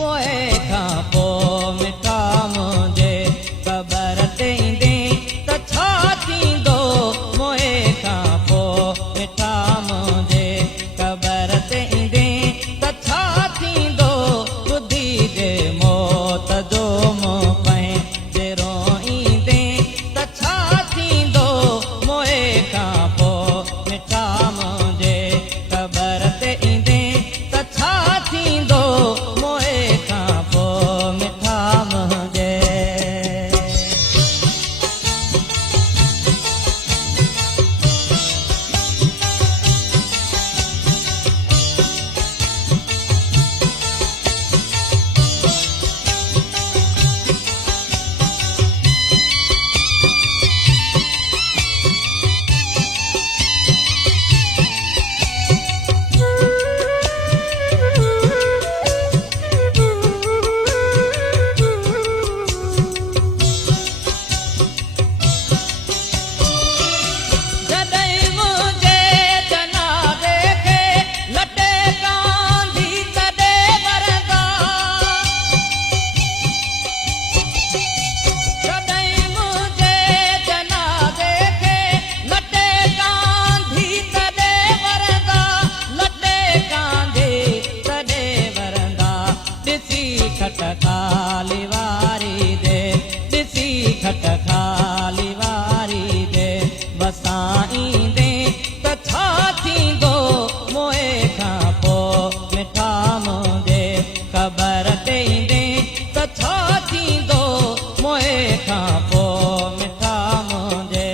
मोए खां पोइ मिठा मुंहिंजे ख़बर ते ईंदे त छा थींदो मोए खां पोइ मिठा मुंहिंजे ख़बर ते ईंदे त छा थींदो ॿुधी जे मौत जो मुंहुं पंहिंजे रोईंदे त छा थींदो मोए खां पोइ मिठा मुंहिंजे ख़बर ते ईंदे त छा थींदो मोए खां पोइ मिठा मुंहिंजे। खटखाली वारी दे ॾिसी खटखाली वारी दे बसाईंदे त छा थींदो मोए खां पोइ मिठा मुंहिंजे ख़बर ते ईंदे त छा थींदो मोए खां पोइ मिठा मुंहिंजे।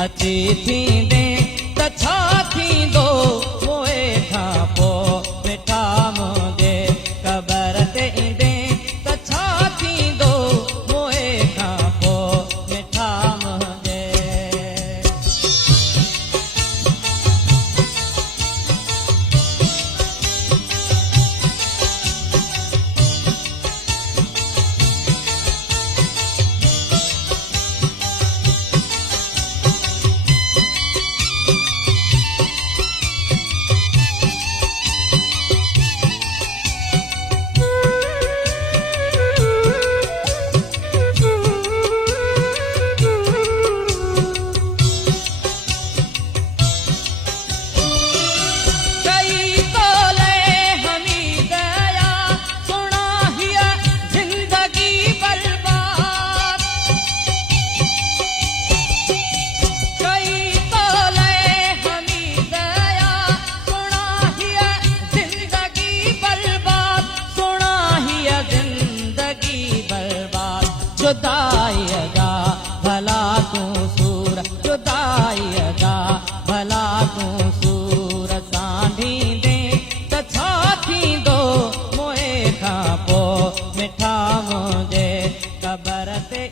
अची थींदे त छा थींदो मोए खां पोइ मिठा मुंहिंजे ख़बर ते ईंदे त छा थींदो मोए खां पोइ मिठा मुंहिंजे। जुदाई दा भला तूं सूर जुदाई दा भला तूं सूर सांढींदे त छा थींदो मोए खां पोइ मिठा मुंहिंजे ख़बर ते